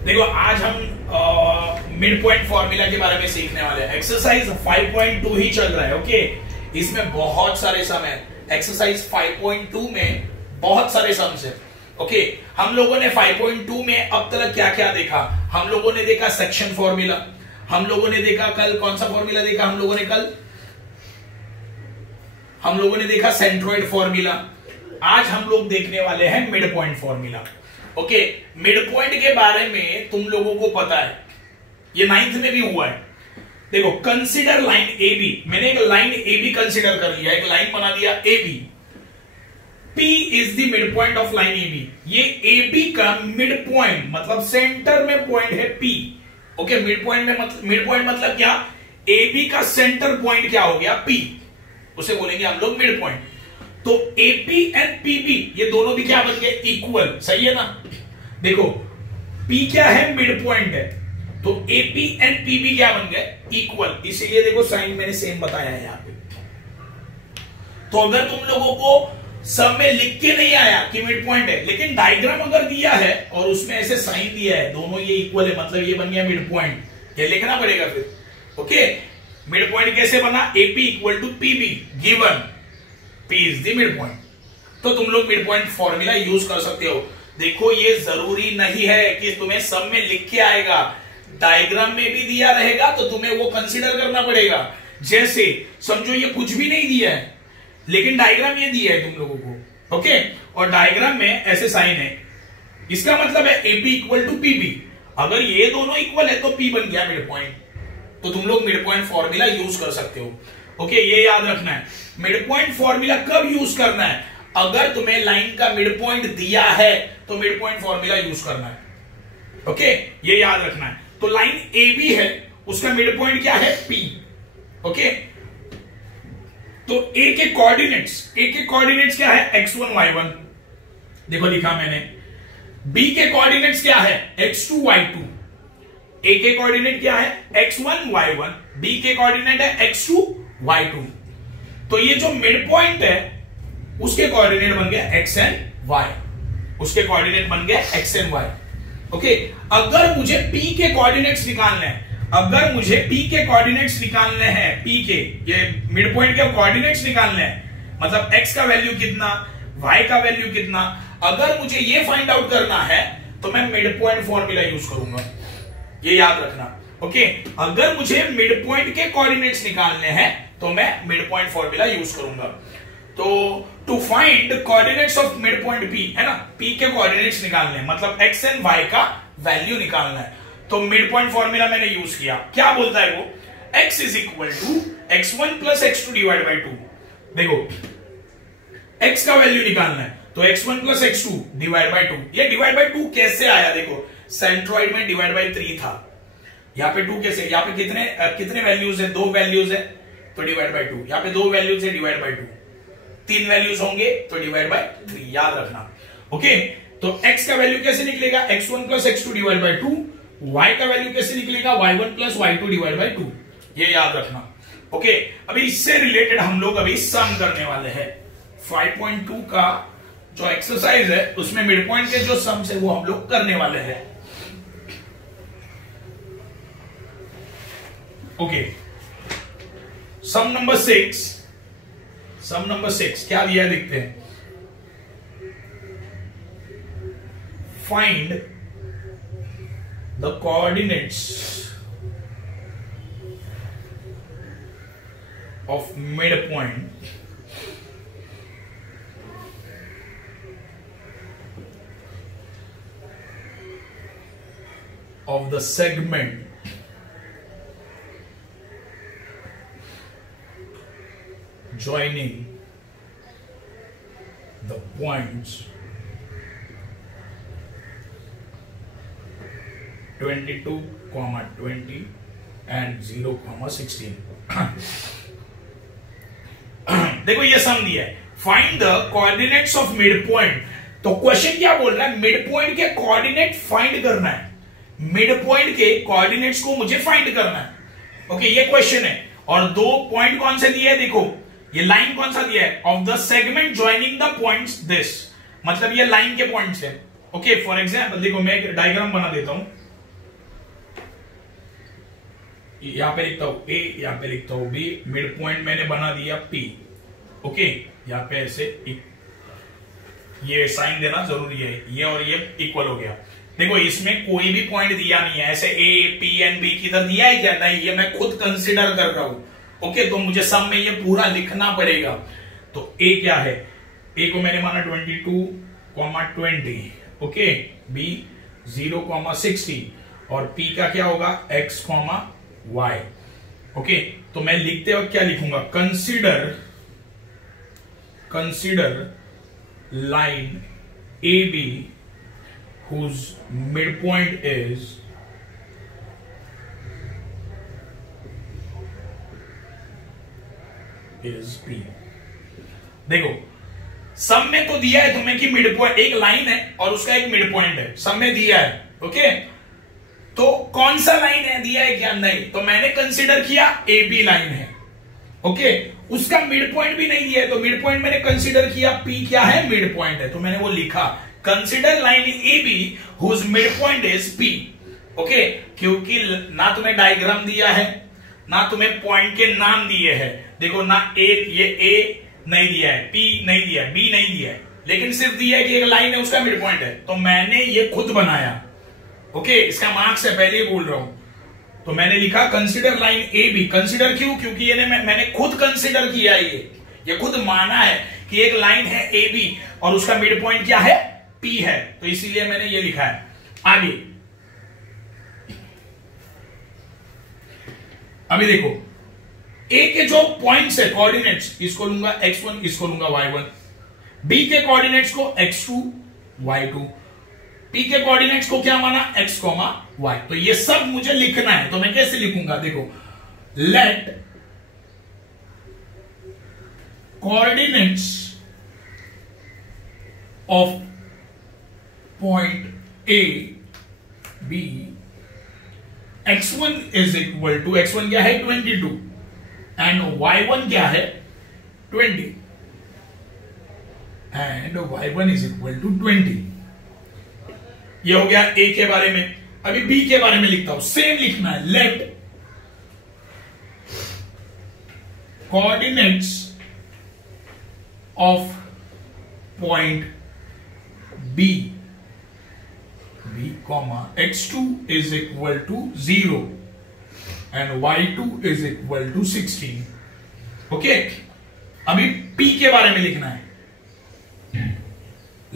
देखो आज हम मिड पॉइंट फॉर्मूला के बारे में सीखने वाले हैं। एक्सरसाइज 5.2 ही चल रहा है। ओके, इसमें बहुत सारे सम है। एक्सरसाइज 5.2 में बहुत सारे सम्स है। ओके, हम लोगों ने 5.2 में अब तक क्या क्या देखा? हम लोगों ने देखा सेक्शन फॉर्मूला, हम लोगों ने देखा कल कौन सा फॉर्मूला देखा हम लोगों ने देखा सेंट्रोइड फॉर्मूला। आज हम लोग देखने वाले हैं mid point formula. Okay, mid point के बारे में तुम लोगों को पता है, ये 9th में भी हुआ है। देखो, कंसीडर लाइन ए बी। मैंने एक लाइन ए बी कंसीडर कर लिया, एक लाइन बना दिया A B. P is the mid point of line A B. ये ए बी का मिड पॉइंट मतलब सेंटर में पॉइंट है P। ओके, मिड पॉइंट मतलब क्या? ए बी का सेंटर पॉइंट क्या हो गया? P, उसे बोलेंगे हम लोग मिड पॉइंट। तो एपी एंड पीबी ये दोनों भी क्या बन गए? इक्वल। सही है ना? देखो, P क्या है? मिड पॉइंट है, तो एपी एंड पीबी क्या बन गए? इक्वल। इसीलिए देखो साइन मैंने सेम बताया है यहां पे। तो अगर तुम लोगों को सब में लिख के नहीं आया कि मिड पॉइंट है, लेकिन डायग्राम अगर दिया है और उसमें ऐसे साइन दिया है, दोनों ये इक्वल है, मतलब ये बन गया मिड पॉइंट, ये लिखना पड़ेगा फिर। ओके, मिड पॉइंट कैसे बना? AP equal to PB given P is the mid point. तो तुम लोग मिड पॉइंट फॉर्मूला यूज कर सकते हो। देखो, ये जरूरी नहीं है कि तुम्हें सब में लिख के आएगा, डायग्राम में भी दिया रहेगा तो तुम्हें वो कंसीडर करना पड़ेगा। जैसे समझो ये कुछ भी नहीं दिया है, लेकिन डायग्राम ये दिया है तुम लोगों को। ओके, और डायग्राम में ऐसे साइन है, इसका मतलब है एपी इक्वल टू पीबी। अगर ये दोनों इक्वल है तो P बन गया मिड पॉइंट। तो तुम लोग मिड पॉइंट फॉर्मूला यूज कर सकते हो। ओके, ये याद रखना है। मिड पॉइंट फॉर्मूला कब यूज करना है? अगर तुम्हें लाइन का मिड पॉइंट दिया है तो मिड पॉइंट फॉर्मूला यूज करना है। ओके, ये याद रखना है। तो लाइन ए बी है, उसका मिड पॉइंट क्या है? P। ओके, तो ए के कोऑर्डिनेट्स क्या है? x1 y1। देखो लिखा मैंने। बी के कोऑर्डिनेट्स क्या है? x2 y2। ए के कोऑर्डिनेट क्या है? x1 y1। बी के कोऑर्डिनेट है x2 y2। तो ये जो मिड पॉइंट है उसके कोऑर्डिनेट बन गया x एंड y। उसके कोऑर्डिनेट बन गया x एंड y। ओके, अगर मुझे P के कोऑर्डिनेट्स निकालने हैं, P के ये मिड पॉइंट के कोऑर्डिनेट्स निकालने हैं, मतलब x का वैल्यू कितना, y का वैल्यू कितना, अगर मुझे ये फाइंड आउट करना है तो मैं मिड पॉइंट फॉर्मूला यूज करूंगा। ये याद रखना। ओके, अगर मुझे मिड पॉइंट के कोऑर्डिनेट्स निकालने हैं तो मैं मिड पॉइंट फॉर्मूला यूज करूंगा। तो to find coordinates of mid point P, है ना, P के कोऑर्डिनेट्स निकालने हैं, मतलब x एंड y का वैल्यू निकालना है। तो मिड पॉइंट फॉर्मूला मैंने यूज किया। क्या बोलता है वो? x is equal to x1 plus x2 divide by 2। देखो, x का वैल्यू निकालना है तो x1 plus x2 divide by 2। ये डिवाइड बाई 2 कैसे आया? देखो, सेंट्रॉइड में डिवाइड बाई 3 था, यहाँ पे 2 कैसे? यहाँ पे कितने वैल्यूज है? 2 वैल्यूज है तो डिवाइड बाई 2। यहाँ पे 2 वैल्यूज है, डिवाइड बाई 2। 3 वैल्यूज होंगे तो डिवाइड बाई 3। याद रखना। ओके, तो x का वैल्यू कैसे निकलेगा? x1 plus x2 divide by 2। y का वैल्यू कैसे निकलेगा? y1 plus y2 divide by 2। ये याद रखना। ओके, अभी इससे रिलेटेड हम लोग अभी सम करने वाले हैं। 5.2 का जो एक्सरसाइज है उसमें मिड पॉइंट के जो सम्स है वो हम लोग करने वाले हैं। ओके, सम नंबर 6 क्या दिया है देखते हैं। Find the coordinates of mid point of the segment joining the points 22, 20 and 0, 16। देखो ये सम दिया है, find the coordinates of mid point. तो क्वेश्चन क्या बोल रहा है? मिड पॉइंट के कोऑर्डिनेट फाइंड करना है। मिड पॉइंट के कोऑर्डिनेट्स को मुझे फाइंड करना है। ओके, ये क्वेश्चन है। और 2 पॉइंट कौन से दिए? देखो, ये लाइन कौन सा दिया है? Of the segment joining the points this, मतलब ये लाइन के पॉइंट्स है। ओके, फॉर एग्जांपल देखो मैं एक डायग्राम बना देता हूं। यहां पे लिखता हूं ए, यहां पे लिखता हूं बी, मिड पॉइंट मैंने बना दिया पी। ओके, यहां पे ऐसे ये साइन देना जरूरी है, ये और ये इक्वल हो गया। देखो इसमें कोई भी पॉइंट दिया नहीं है, ऐसे ए पी एंड बी किधर दिया है क्या? नहीं, ये मैं खुद कंसिडर कर रहा हूं। ओके, तो मुझे सब में ये पूरा लिखना पड़ेगा। तो ए क्या है? ए को मैंने माना 22, 20। ओके, बी 0, 60 और पी का क्या होगा? x, y। ओके, तो मैं लिखते वक्त क्या लिखूंगा? Consider line A B whose midpoint is P। देखो सब में तो दिया है तुम्हें कि मिड पॉइंट एक लाइन है और उसका एक मिड पॉइंट है, सब में दिया है। ओके, तो कौन सा लाइन है दिया है क्या? नहीं, तो मैंने कंसीडर किया ए बी लाइन है। ओके, उसका मिड पॉइंट भी नहीं दिया है, तो मिड पॉइंट मैंने कंसीडर किया पी क्या है? मिड पॉइंट है, तो मैंने वो लिखा consider line A B whose mid point is P. Okay, क्योंकि ना तुम्हें डायग्राम दिया है, ना तुम्हें पॉइंट के नाम दिए हैं। देखो ना ये ए नहीं दिया है, पी नहीं दिया है, बी नहीं दिया है, लेकिन सिर्फ दिया है कि एक लाइन है उसका मिड पॉइंट है, तो मैंने ये खुद बनाया। ओके, इसका मार्क्स है, पहले ही बोल रहा हूं। तो मैंने लिखा consider line A B. Consider क्यों? क्योंकि ये मैंने खुद कंसिडर किया है, ये खुद माना है कि एक लाइन है ए बी और उसका मिड पॉइंट क्या है? पी है, तो इसीलिए मैंने ये लिखा है। आगे अभी देखो ए के जो पॉइंट्स है, कोऑर्डिनेट्स, इसको लूंगा x1, इसको लूंगा y1। बी के कोऑर्डिनेट्स को x2, y2। पी के कोऑर्डिनेट्स को क्या माना? x, y। तो ये सब मुझे लिखना है, तो मैं कैसे लिखूंगा? देखो, let coordinates of point A B x1 is equal to, x1 क्या है? 22 एंड y1 क्या है? 20 and y1 is equal to 20। ये हो गया ए के बारे में। अभी बी के बारे में लिखता हूं, सेम लिखना है। Let coordinates of point B x2 is equal to 0 and y2 is equal to 16। Okay, अभी p के बारे में लिखना है।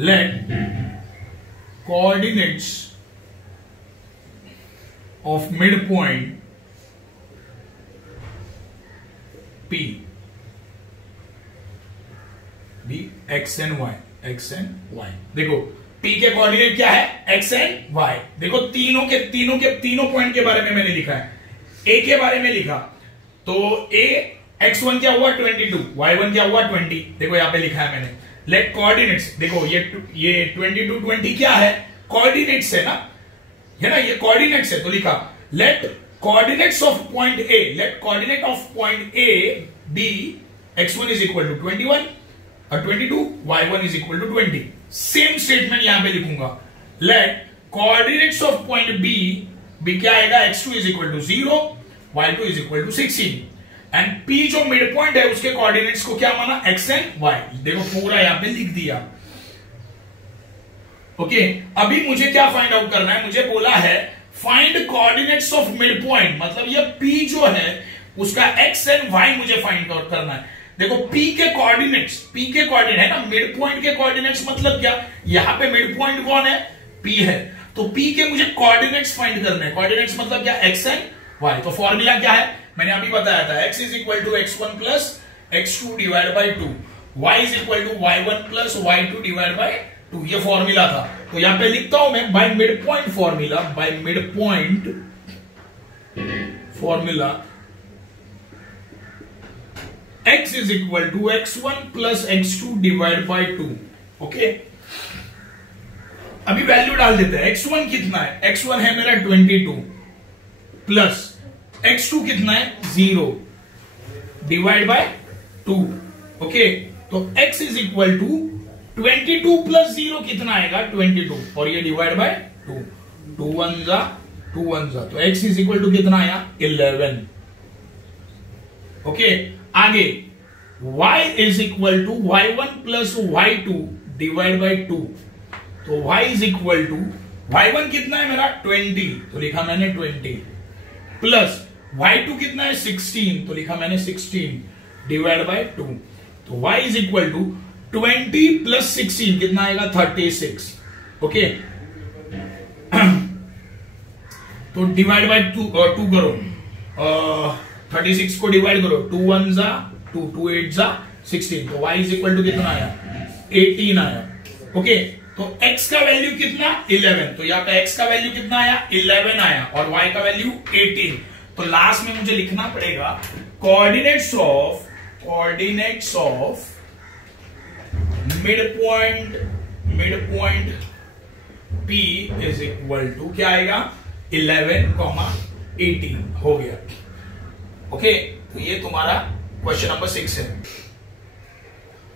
let coordinates of midpoint p be x and y, x and y। देखो P के कोऑर्डिनेट क्या है? x and y। देखो तीनों पॉइंट के बारे में मैंने लिखा है। A के बारे में लिखा तो A x1 क्या हुआ? 22, y1 क्या हुआ? 20। देखो यहां पे लिखा है मैंने। लेट कोऑर्डिनेट्स, देखो ये 22, 20 क्या है? कोऑर्डिनेट्स है ना, ये कोऑर्डिनेट्स है, तो लिखा let coordinates of point A, let coordinate of point A B x1 is equal to 21 और 22, y1 is equal to 20। Same statement यहां पे लिखूंगा। Let coordinates of point B क्या आएगा? x2 is equal to 0, y2 is equal to 16 and p जो mid point है उसके coordinates को क्या माना? x and y। देखो पूरा यहां पे लिख दिया। ओके, अभी मुझे क्या फाइंड आउट करना है? मुझे बोला है find coordinates of mid point, मतलब ये p जो है उसका x एंड y मुझे फाइंड आउट करना है। देखो P के कोऑर्डिनेट्स है ना, मिड पॉइंट के कोऑर्डिनेट्स मतलब क्या? यहां पे मिड पॉइंट कौन है? P है, तो P के मुझे कोऑर्डिनेट्स फाइंड करने हैं। कोऑर्डिनेट्स मतलब क्या? x and y। तो फॉर्मूला क्या है? मैंने अभी बताया था, x is equal to x1 plus x2 divide by 2, y is equal to y1 plus y2 divide by 2। ये फॉर्मूला था, तो यहां पे लिखता हूं मैं bye mid point formula, bye mid point formula x is equal to x1 plus x2 divide by 2। Okay, अभी value डाल देते हैं। x1 कितना है? x1 है मेरा 22 प्लस x2 कितना है? 0 डिवाइड बाय 2। ओके, तो x is equal to 22 plus 0 कितना आएगा? 22 और ये डिवाइड बाय 2, 2 1 जा 2 1 जा, तो x इज इक्वल टू कितना आया 11। ओके, आगे y is equal to y1 plus y2 divide by 2, तो y is equal to y1 कितना है मेरा 20, तो लिखा मैंने 20, प्लस y2 कितना है 16, तो लिखा मैंने 16 डिवाइड बाई 2, तो y is equal to 20 plus 16 कितना आएगा 36। ओके, तो डिवाइड बाई 2 करो, 36 को डिवाइड करो, 2 1 जा 2, 2 8 जा 16, तो y इज इक्वल टू कितना आया 18 आया। ओके, तो x का वैल्यू कितना 11, तो यहाँ पे x का वैल्यू कितना आया 11 आया और y का वैल्यू 18। तो लास्ट में मुझे लिखना पड़ेगा coordinates of mid point P is equal to क्या आएगा 11, 18 हो गया। ओके, तो ये तुम्हारा क्वेश्चन नंबर 6 है।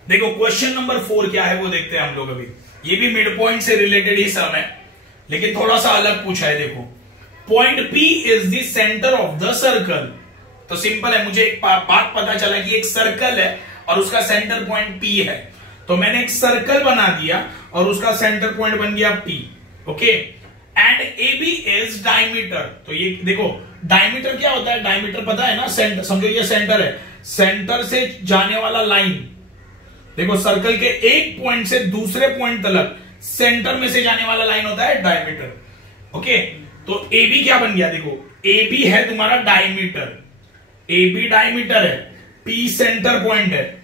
देखो क्वेश्चन नंबर 4 क्या है वो देखते हैं हम लोग अभी। ये भी मिड पॉइंट से रिलेटेड ही सम है, लेकिन थोड़ा सा अलग पूछा है। देखो, point P is the centre of the circle. तो सिंपल है, मुझे एक बात पता चला कि एक सर्कल है और उसका सेंटर पॉइंट P है, तो मैंने एक सर्कल बना दिया और उसका सेंटर पॉइंट बन गया P। Okay, and AB is diameter. तो ये देखो डायमीटर क्या होता है, डायमीटर पता है ना, सेंटर, समझो ये सेंटर है, सेंटर से जाने वाला लाइन, देखो सर्कल के एक पॉइंट से दूसरे पॉइंट तक सेंटर में से जाने वाला लाइन होता है डायमीटर। ओके, तो AB क्या बन गया, देखो AB है तुम्हारा डायमीटर, AB डायमीटर है, P सेंटर पॉइंट है,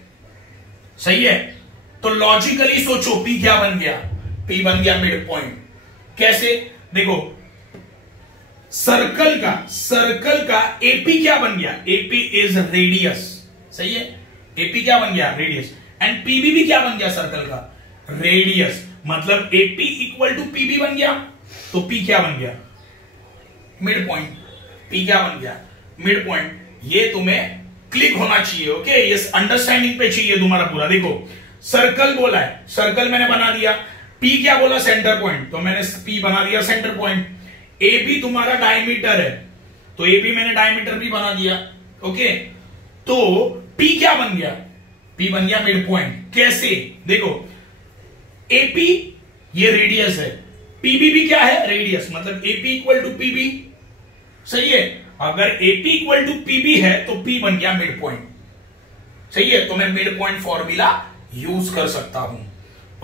सही है। तो लॉजिकली सोचो P क्या बन गया, P बन गया मिड पॉइंट। कैसे, देखो सर्कल का AP क्या बन गया, AP इज रेडियस, सही है, AP क्या बन गया रेडियस, एंड PB भी क्या बन गया सर्कल का रेडियस, मतलब AP इक्वल टू PB बन गया। तो P क्या बन गया मिड पॉइंट, P क्या बन गया मिड पॉइंट। ये तुम्हें क्लिक होना चाहिए। ओके, ये अंडरस्टैंडिंग पे चाहिए तुम्हारा पूरा। देखो सर्कल बोला है, सर्कल मैंने बना दिया, P क्या बोला सेंटर पॉइंट, तो मैंने P बना दिया सेंटर पॉइंट। AB तुम्हारा डायमीटर है, तो AB मैंने डायमीटर भी बना दिया। ओके, तो P क्या बन गया, P बन गया मिड पॉइंट। कैसे, देखो AP ये रेडियस है, PB भी क्या है रेडियस, मतलब AP इक्वल टू PB, सही है। अगर AP इक्वल टू PB है तो P बन गया मिड पॉइंट, सही है। तो मैं मिड पॉइंट फॉर्मूला यूज कर सकता हूं।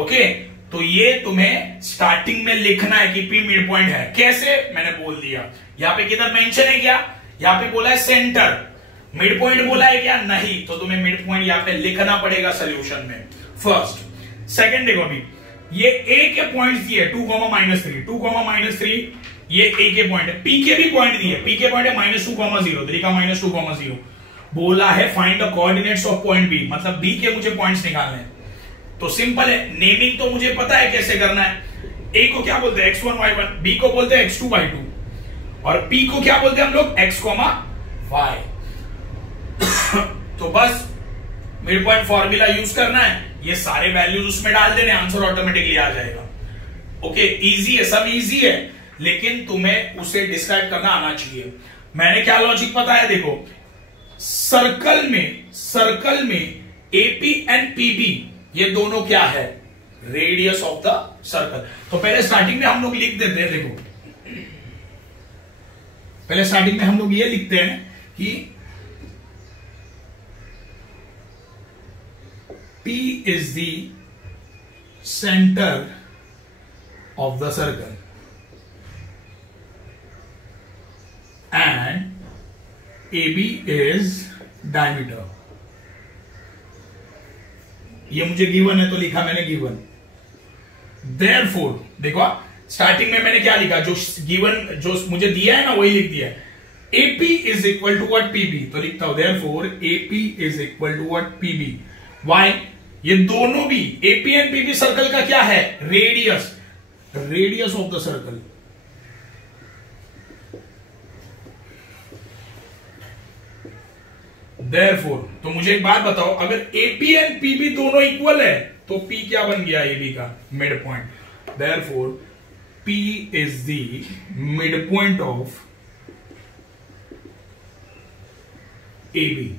ओके, तो ये तुम्हें स्टार्टिंग में लिखना है कि P मिड पॉइंट है। कैसे, मैंने बोल दिया, यहां पे किधर मेंशन है क्या, यहां पे बोला है सेंटर, मिड पॉइंट बोला है क्या, नहीं, तो तुम्हें मिड पॉइंट यहां पे लिखना पड़ेगा सोल्यूशन में। फर्स्ट, सेकंड देखो, अभी ये A के पॉइंट्स दिए 2, -3, 2, -3, ये A के पॉइंट है, P के भी पॉइंट दिए, P के पॉइंट है -2, 0, तरीका -2, 0। बोला है find the coordinates of point B, मतलब B के मुझे पॉइंट्स निकालने हैं। तो सिंपल है, नेमिंग तो मुझे पता है कैसे करना है। A को क्या बोलते हैं x1 y1, B को बोलते हैं x2 y2, और P को क्या बोलते हैं हम लोग x, y। तो बस मिड पॉइंट फॉर्मूला यूज करना है, ये सारे वैल्यूज उसमें डाल देने, आंसर ऑटोमेटिकली आ जाएगा। ओके, इजी है, सब इजी है, लेकिन तुम्हें उसे डिस्क्राइब करना आना चाहिए। मैंने क्या लॉजिक पता है, देखो सर्कल में AP एंड PB ये दोनों क्या है रेडियस ऑफ द सर्कल। तो पहले स्टार्टिंग में हम लोग लिख देते हैं, देखो पहले स्टार्टिंग में हम लोग ये लिखते हैं कि P is the center of the circle and AB is diameter। ये मुझे गिवन है तो लिखा मैंने गिवन। Therefore, देखो स्टार्टिंग में मैंने क्या लिखा, जो गिवन जो मुझे दिया है ना वही लिख दिया है। AP is equal to what PB, तो लिखता हूं therefore AP is equal to what PB। Why? ये दोनों भी AP एंड PB सर्कल का क्या है radius of the circle. Therefore, तो मुझे एक बात बताओ, अगर AP एंड PB दोनों इक्वल है तो P क्या बन गया AB का mid point. Therefore, P is the midpoint of AB।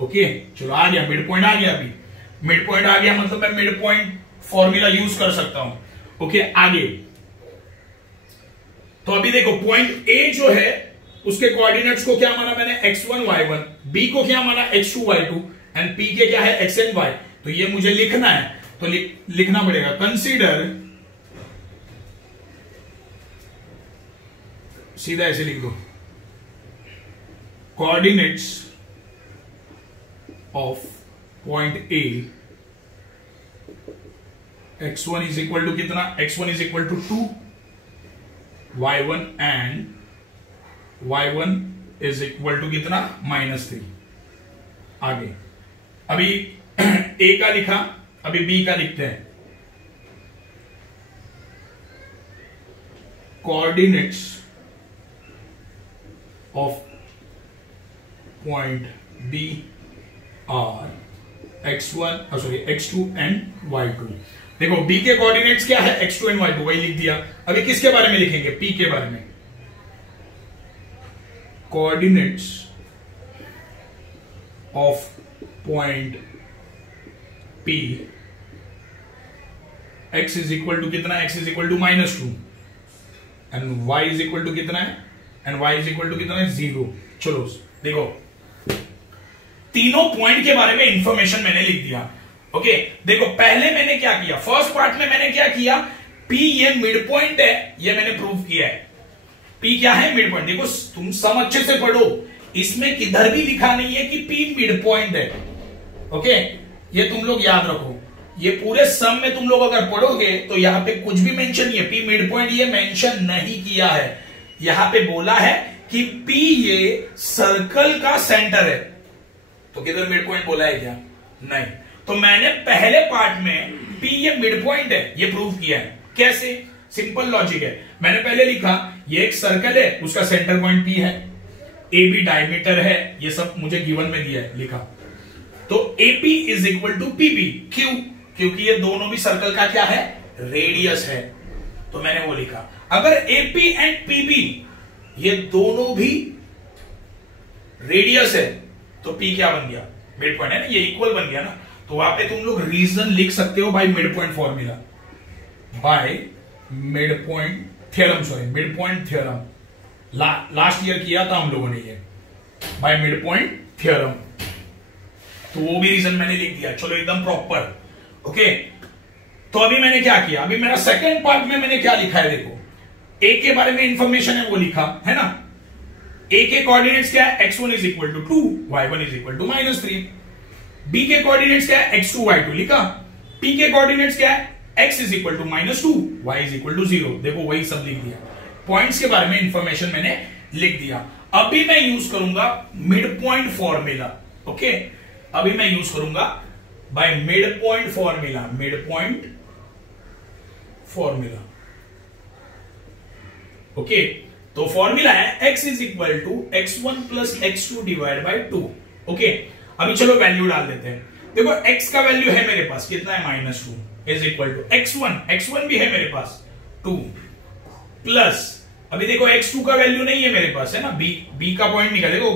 Okay चलो आ गया मिड पॉइंट, आ गया अभी मिड पॉइंट आ गया, मतलब मैं मिड पॉइंट फॉर्मूला यूज कर सकता हूं। ओके आगे तो अभी देखो पॉइंट ए जो है उसके कोऑर्डिनेट्स को क्या माना मैंने x1 y1, बी को क्या माना x2 y2 एंड पी के क्या है x एंड y। तो ये मुझे लिखना है तो लिखना पड़ेगा कंसीडर, सीधा ऐसे लिख दो, coordinates of point A x1 is equal to कितना, x1 is equal to 2 y1 and y1 is equal to कितना -3। आगे अभी a का लिखा, अभी b का लिखते हैं। Coordinates of point b are x2 and y2। देखो b के कोऑर्डिनेट्स क्या है x2 एंड y2, वही लिख दिया। अभी किसके बारे में लिखेंगे, p के बारे में। Coordinates of point p x is equal to कितना, x is equal to -2 and y is equal to कितना है, and y is equal to कितना है 0। चलो देखो तीनों पॉइंट के बारे में इंफॉर्मेशन मैंने लिख दिया। ओके देखो पहले मैंने क्या किया, फर्स्ट पार्ट में मैंने क्या किया, P ये मिड पॉइंट है, ये मैंने प्रूव किया है। P क्या है, मिड पॉइंट। देखो तुम सम अच्छे से पढ़ो, इसमें किधर भी लिखा नहीं है कि P मिड पॉइंट है। ओके ये तुम लोग याद रखो, ये पूरे सम में तुम लोग अगर पढ़ोगे तो यहां पे कुछ भी मेंशन नहीं है, P मिड पॉइंट ये मेंशन नहीं किया है। यहां पे बोला है कि P ये सर्कल का सेंटर है, तो किधर मिड पॉइंट बोला है क्या, नहीं। तो मैंने पहले पार्ट में P ये मिड पॉइंट है ये प्रूव किया है। कैसे, सिंपल लॉजिक है। मैंने पहले लिखा ये एक सर्कल है, उसका सेंटर पॉइंट P है, AB डायमीटर है, ये सब मुझे गिवन में दिया है, लिखा। तो AP is equal to PB। क्यों, क्योंकि ये दोनों भी सर्कल का क्या है, रेडियस है, तो मैंने वो लिखा। अगर AP एंड PB ये दोनों भी रेडियस है तो P क्या बन गया, मिड पॉइंट है ना, ये इक्वल बन गया ना। तो वहां पे तुम लोग रीजन लिख सकते हो bye mid point formula, bye mid point theorem, sorry mid point theorem. Last year किया था हम लोगों ने ये, बाय मिड पॉइंट थ्योरम। तो वो भी रीजन मैंने लिख दिया। चलो एकदम प्रॉपर। ओके तो अभी मैंने क्या किया, अभी मेरा सेकेंड पार्ट में मैंने क्या लिखा है, देखो ए के बारे में इंफॉर्मेशन है वो लिखा है ना। ए के कोऑर्डिनेट्स क्या है, x1 is equal to 2, y1 is equal to -3। B के कोऑर्डिनेट्स क्या है, x2 y2 लिखा। पी के कोऑर्डिनेट्स क्या है, x is equal to -2, y is equal to 0। देखो वही सब लिख दिया, पॉइंट्स के बारे में इंफॉर्मेशन मैंने लिख दिया। अभी मैं यूज करूंगा मिड पॉइंट फॉर्मूला। ओके अभी मैं यूज करूंगा by mid point formula, mid point formula. Okay तो फॉर्मूला है x is equal to x1 plus x2 divide by 2। Okay अभी चलो वैल्यू डाल देते हैं। देखो x का वैल्यू है मेरे पास कितना है, -2 इज इक्वल टू x1 भी है मेरे पास 2 प्लस, अभी देखो x2 का वैल्यू नहीं है मेरे पास है ना, b का पॉइंट निकाल, देखो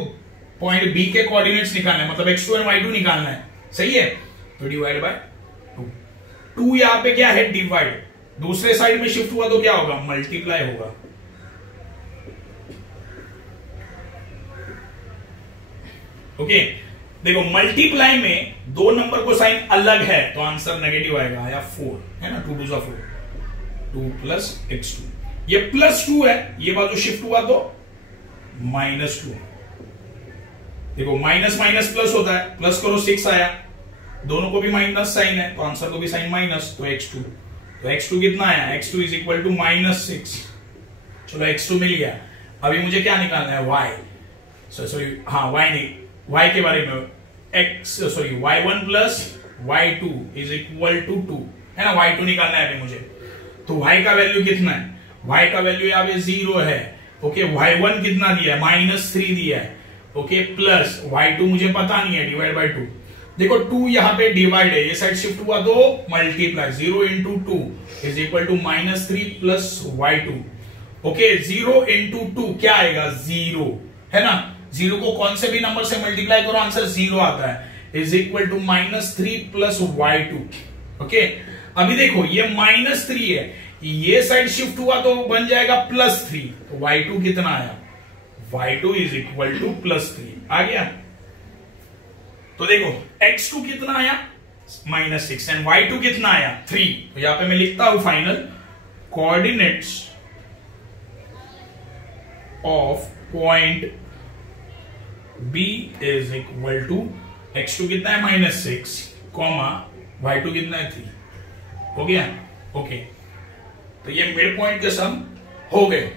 पॉइंट b के कोऑर्डिनेट्स निकालना है, मतलब x2 एंड y2 निकालना है, सही है। तो डिवाइड बाय 2 यहां पे क्या है, डिवाइड, दूसरे साइड में शिफ्ट हुआ तो क्या होगा, मल्टीप्लाई होगा। ओके देखो मल्टीप्लाई में दो नंबर को साइन अलग है तो आंसर नेगेटिव आएगा, या 4 है ना, 2 2 4, 2 प्लस x2, ये +2 है, ये बाजू शिफ्ट हुआ तो -2। देखो माइनस माइनस प्लस होता है, प्लस करो 6 आया, दोनों को भी माइनस साइन है तो आंसर को भी साइन माइनस, तो x2, तो x2 कितना आया, x2 इज इक्वल टू -6। चलो x2 मिल गया। अभी मुझे क्या निकालना है, y, सॉरी हाँ y नहीं, y के बारे में y1 plus y2 is equal to 2 है ना, y2 निकालना है अभी मुझे। तो y का वैल्यू कितना है, y का वैल्यू यहाँ पे 0 है। ओके y1 कितना दिया है, -3 दिया है। ओके प्लस y2 मुझे पता नहीं है, डिवाइड बाय 2। देखो 2 यहां पे डिवाइड है, ये साइड शिफ्ट हुआ तो multiply, 0 into 2 is equal to -3 plus y2। Okay, 0 into 2 क्या आएगा, 0 है ना। 0 को कौन से भी नंबर से मल्टीप्लाई करो आंसर 0 आता है, is equal to -3 plus y2। Okay, अभी देखो ये -3 है, ये साइड शिफ्ट हुआ तो बन जाएगा +3, तो y2 कितना आया, y2 इज इक्वल टू +3 आ गया। तो देखो x2 कितना आया -6 एंड y2 कितना आया 3। तो यहां पे मैं लिखता हूं final coordinates of point B is equal to x2 कितना है -6, y2 कितना है 3। हो गया, ओके। तो ये मिड पॉइंट के सम हो गए।